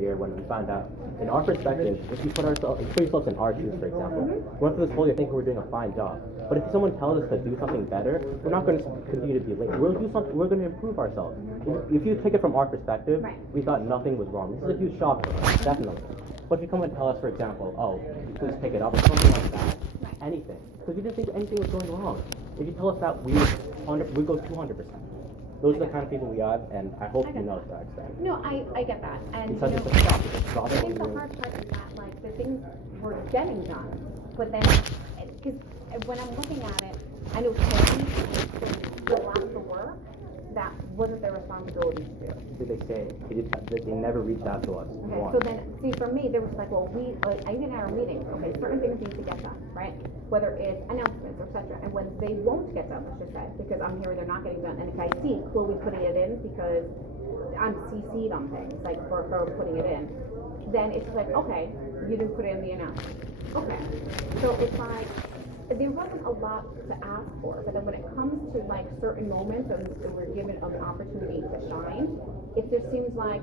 year when we found out, in our perspective, if you put yourselves in our shoes, for example, we went through this whole year thinking we're doing a fine job. But if someone tells us to do something better, we're not going to continue to be late. We'll do something. We're going to improve ourselves. If you take it from our perspective, we thought nothing was wrong. This is a huge shock for us, definitely. But if you come and tell us, for example, oh, please pick it up, or something like that, anything, because we didn't think anything was going wrong. If you tell us that, we go 200%. Those are the kind of people we are, and I hope you know to that extent. No, I get that. And because it's a shock. I think the hard part is that, like, the things were getting done, but then, because when I'm looking at it, I know Tony did a lot of the work that wasn't their responsibility to do. Did they say they never reached out to us? Okay, so then, see, for me, there was like, well, I even had our meetings, okay, certain things need to get done, right? Whether it's announcements, etc. And when they won't get done, let's just say, because I'm hearing they're not getting done, and if I see Chloe putting it in because I'm CC'd on things, like for her putting it in, then it's like, okay, you didn't put it in the announcement. Okay, so it's like, there wasn't a lot to ask for, but then when it comes to like certain moments and we're given an opportunity to shine, it just seems like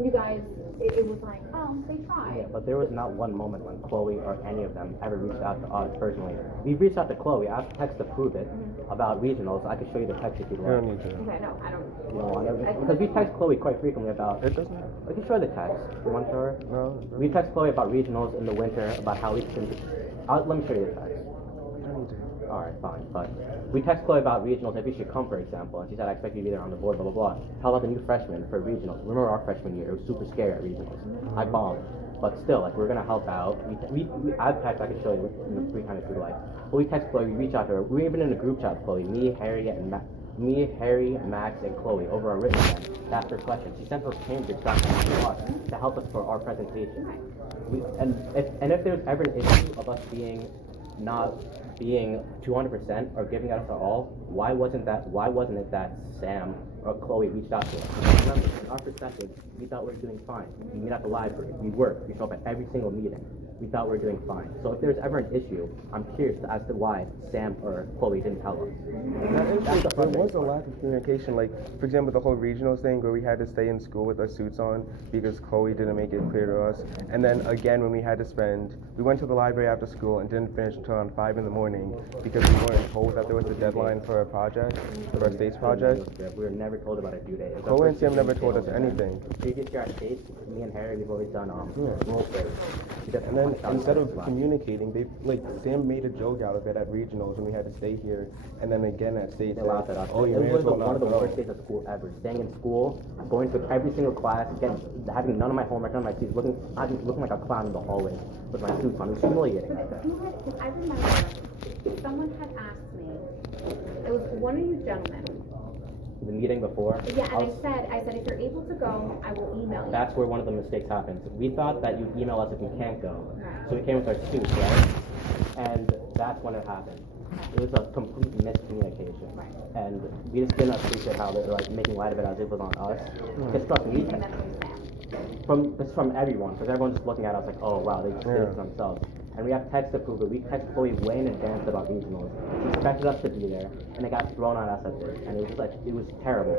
you guys, it was like, oh, they tried. Yeah, but there was not one moment when Chloe or any of them ever reached out to us personally. We reached out to Chloe, asked text to prove it about regionals. I could show you the text if you like. Okay, no, I don't. You don't want it? Because we text Chloe quite frequently about. It doesn't. I can show you the text. You want to show her? No. We text Chloe about regionals in the winter, about how we can. Let me show you the text. Alright, fine, but we text Chloe about regionals if you should come, for example, and she said, I expect you to be there on the board, blah, blah, blah. How about the new freshmen for regionals? Remember our freshman year, it was super scary at regionals. I bombed. But still, like, we're gonna help out. I text, I can show you in the free time if you like. But we text Chloe, we reach out to her. We were even in a group chat with Chloe, me, Harry, Max, and Chloe over our written event. That's her question. She sent her Cambridge documents to us to help us for our presentation. And if there's ever an issue of us not being 200% or giving us our all, why wasn't it that Sam or Chloe reached out to us? Remember, in our perspective, we thought we were doing fine. We meet at the library, we work, we show up at every single meeting. We thought we were doing fine. So if there's ever an issue, I'm curious as to why Sam or Chloe didn't tell us. There was a lack of communication. Like, for example, the whole regionals thing where we had to stay in school with our suits on because Chloe didn't make it clear to us. And then again, when we went to the library after school and didn't finish until around 5 in the morning because we weren't told that there was a deadline for our project, for our States project. We were never told about a due date. Chloe and Sam never told us anything. Previous year at States, me and Harry, we've always done role plays. And then instead of communicating, Sam made a joke out of it at regionals when we had to stay here, and then again at States. They laughed at us. Oh, it was one of the worst days of school ever. Staying in school, going to every single class, having none of my homework, none of my seats, looking like a clown in the hallway with my suits on. It was humiliating. I remember someone had asked me, it was one of you gentlemen. The meeting before? Yeah, and I said, if you're able to go, I will email you. That's where one of the mistakes happens. We thought that you'd email us if we can't go. Right. So we came with our suits, right? And that's when it happened. It was a complete miscommunication. Right. And we just didn't appreciate how they were like making light of it as if it was on us. Because trust me, it's from everyone, because everyone's just looking at us like, oh wow, they just did it to themselves. And we have text to prove it. We text Chloe way in advance about regionals. She expected us to be there, and it got thrown on us at this. And it was just like, it was terrible.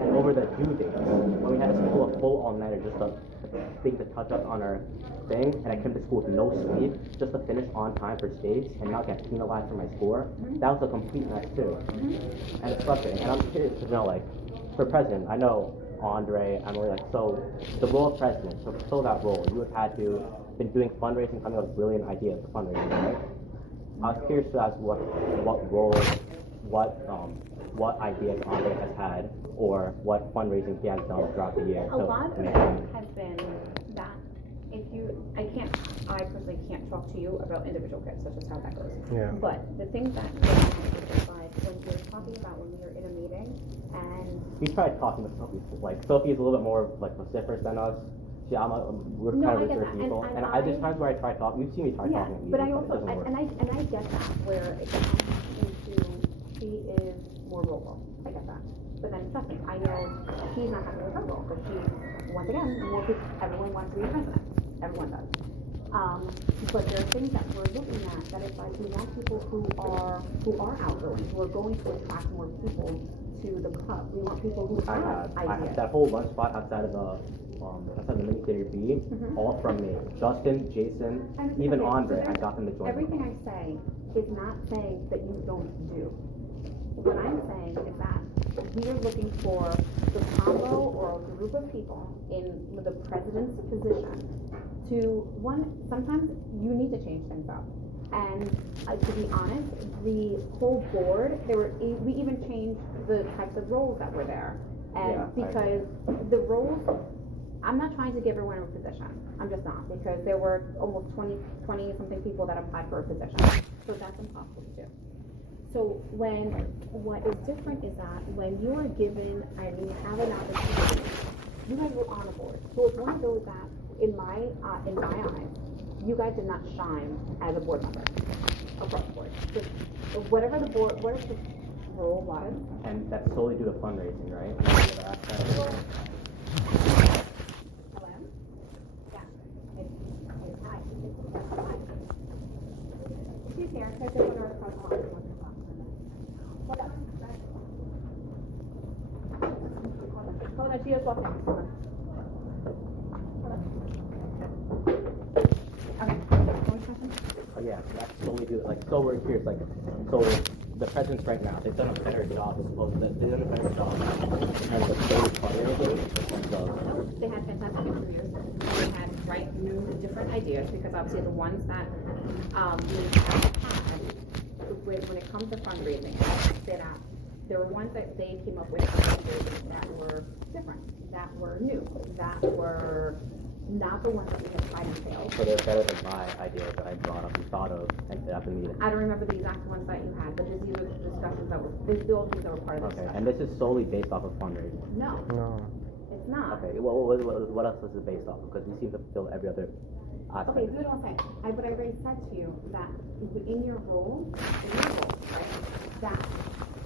And over the due date, when we had to pull a full all-nighter just to touch us on our thing, and I came to school with no sleep, just to finish on time for States and not get penalized for my score, that was a complete mess too. And it's frustrating. And I'm curious to know, like, for president, I know Andre, Emily, like, so the role of president, to fulfill that role, you would have to been doing fundraising, coming up with brilliant ideas for fundraising, right? I was curious to ask what role, what ideas Andre has had, or what fundraising he has done throughout the year. A lot of it has been that I personally can't talk to you about individual kids, that's just how that goes. Yeah. But the things that like when you're talking about when we were in a meeting and we tried talking to Sophie. Like, Sophie's a little bit more like vociferous than us. We're kind of reserved people, and there's times where I try talking. You've seen me try talking. But I also I get that where it comes into she is more vocal. I get that. But then trust me, I know she's not happy with her role, but she's once again everyone wants to be president. Everyone does. But there are things that we're looking at that it's like we want people who are outgoing, who are going to attract more people to the club. We want people who have ideas. That whole lunch spot outside of the the mini theater B, all from me. Justin, Jason, even Andre, I got them to join. Everything I say is not saying that you don't do. What I'm saying is that we are looking for the combo or a group of people in the president's position to, sometimes you need to change things up. And to be honest, the whole board, we even changed the types of roles that were there. And because the roles, I'm not trying to give everyone a position. I'm just not, because there were almost 20 something people that applied for a position. So that's impossible to do. So what is different is that when you are given and you have an opportunity, you guys were on a board. So it's one of those that, in my eyes, you guys did not shine as a board member across the board. So whatever the role was. And that's solely due to fundraising, right? Hello? Yeah. It's hi. She's here. So I just want her across the line. Hold on. Hold on. She just walked in. Hold on. Okay. One question? Oh, yeah, that's solely due, so we're curious, so the presidents right now, they've done a better job, they've done a better job as a state fundraising. No, they had fantastic interviews. They had new, different ideas, because obviously the ones that we have had, when it comes to fundraising, there were ones that they came up with that were different, that were new, that were not the ones that we had tried and failed. So they're better than my ideas that I brought up and thought of at the meeting. I don't remember the exact ones that you had, but these are the discussions that were, these are part of the discussion. And this is solely based off of fundraising? No. No. It's not. Okay, well, what else is it based off of? Because we seem to fill every other aspect. Okay, good on saying. But I already said to you that in your role, right, that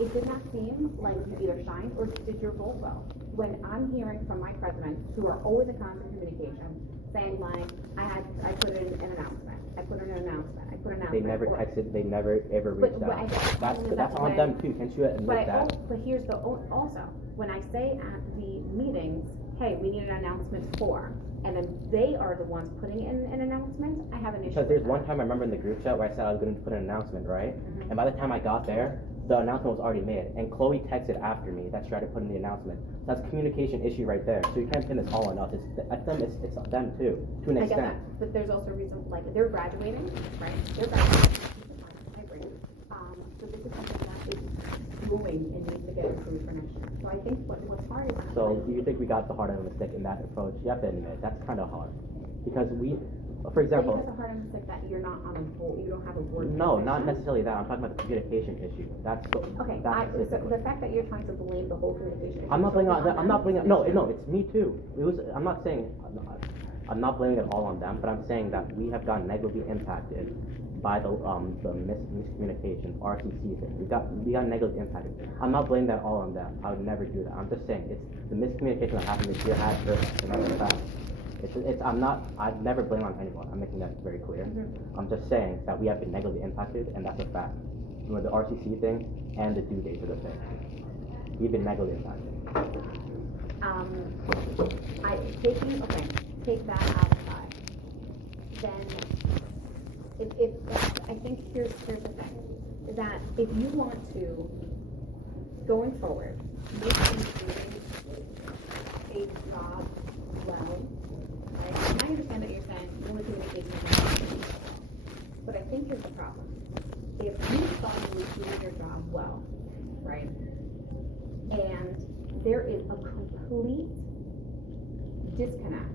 it did not seem like you either shined or did your role well. When I'm hearing from my presidents, who are always in constant communication, saying like, I put in an announcement, I put in an announcement, I put an announcement. They never texted, they never ever reached out. That's on them too, can't you admit that? But here's the, also, when I say at the meetings, hey, we need an announcement for, and then they are the ones putting in an announcement, I have an issue. Because there's one time I remember in the group chat where I said I was going to put an announcement, right? And by the time I got there, the announcement was already made, and Chloe texted after me that she had to put in the announcement. So that's a communication issue right there. So you can't pin this all on us. It's them too, to an extent. I get that, but there's also a reason, like, they're graduating, right? They're graduating. I agree. So this is something that is brewing and needs to get approved for next year. So I think what's hard is that. So do you think we got the hard end of the stick in that approach? You have to admit, that's kind of hard. Because for example. It's a hard mistake that you're not on a board, you don't have a board. No, not necessarily that. I'm talking about the communication issue. Okay, so the fact that you're trying to blame the whole communication issue. I'm not blaming no, it's me too. I'm not saying, I'm not blaming it all on them, but I'm saying that we have gotten negatively impacted by the miscommunication, RCC thing. We got negatively impacted. I'm not blaming that all on them. I would never do that. I'm just saying it's the miscommunication that happened this year has hurt us, and that's a fact. I'd never blame on anyone. I'm making that very clear. I'm just saying that we have been negatively impacted, and that's a fact. With the RCC thing and the due date of the thing, we've been negatively impacted. Take that outside. Then, I think here's the thing, that if you want to, going forward, make a job well, right? I understand that you're saying only communication, but I think here's the problem. If you thought you were doing your job well, right, and there is a complete disconnect,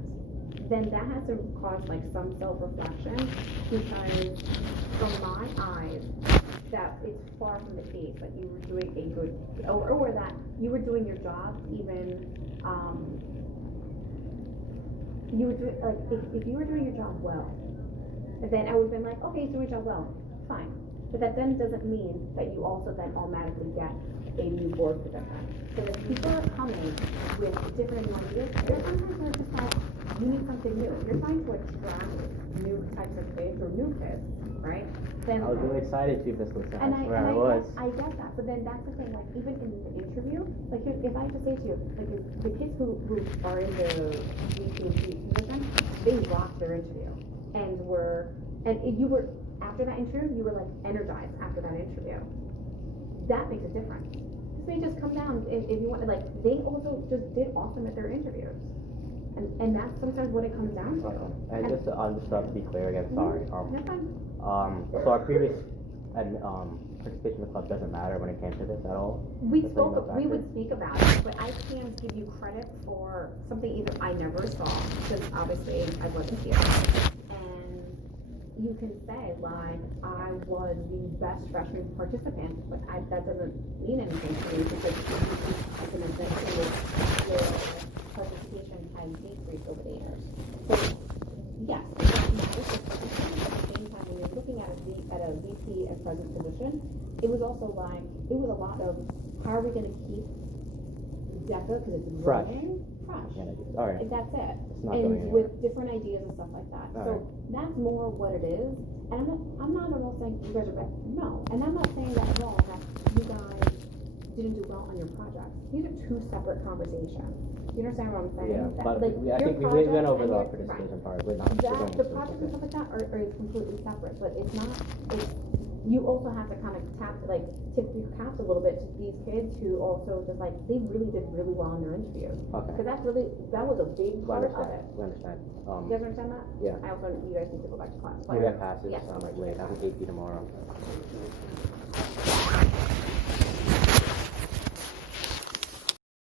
then that has to cause like some self-reflection, because from my eyes, that it's far from the case that you were doing a good, or that you were doing your job even, you were doing, like, if you were doing your job well, then I would have been like, okay, he's doing your job well, fine. But that then doesn't mean that you also then automatically get a new board position. So if people are coming with different ideas, there's sometimes where it's just like, you need something new. If you're trying to attract new types of kids or new kids, right? Then I was really excited to this was and where I was. I get that, but then that's the thing, like, even in the interview, like, if I just say to you, like, the kids who are in the VP position, they rocked their interview, you were, after that interview, you were, like, energized after that interview. That makes a difference. So they just come down, if you want, like, they also just did awesome at their interviews. And that's sometimes what it comes down to. And just to be clear again, sorry. That's fine. So our previous participation in the club doesn't matter when it came to this at all. We would speak about it, but I can't give you credit for something either I never saw, because obviously I wasn't here. And you can say, like, I was the best freshman participant, but that doesn't mean anything to me, because I can eventually your participation has decreased over the years. So, yes, it matters for participation. At the same time, when you're looking at a VP and president position, it was also like, it was a lot of, how are we going to keep DECA, because it's growing, fresh. All right. And that's it. It's not And going with different ideas and stuff like that. All So right. that's more what it is. And I'm not at all saying you guys are bad. No. And I'm not saying that at all, that you guys didn't do well on your projects. These are two separate conversations. You understand what I'm saying? Yeah, That, but like, I your think we went projects over and the your- participation right. part. We're not. The projects and stuff like that are completely separate, but it's not, you also have to kind of tip your caps a little bit to these kids who also just like, they really did really well in their interviews. Okay. Because that was a big We part of understand. it. We understand. You guys understand that? Yeah. I also, you guys need to go back to class. You got passes. Yes. I'm like late. I have an AP tomorrow.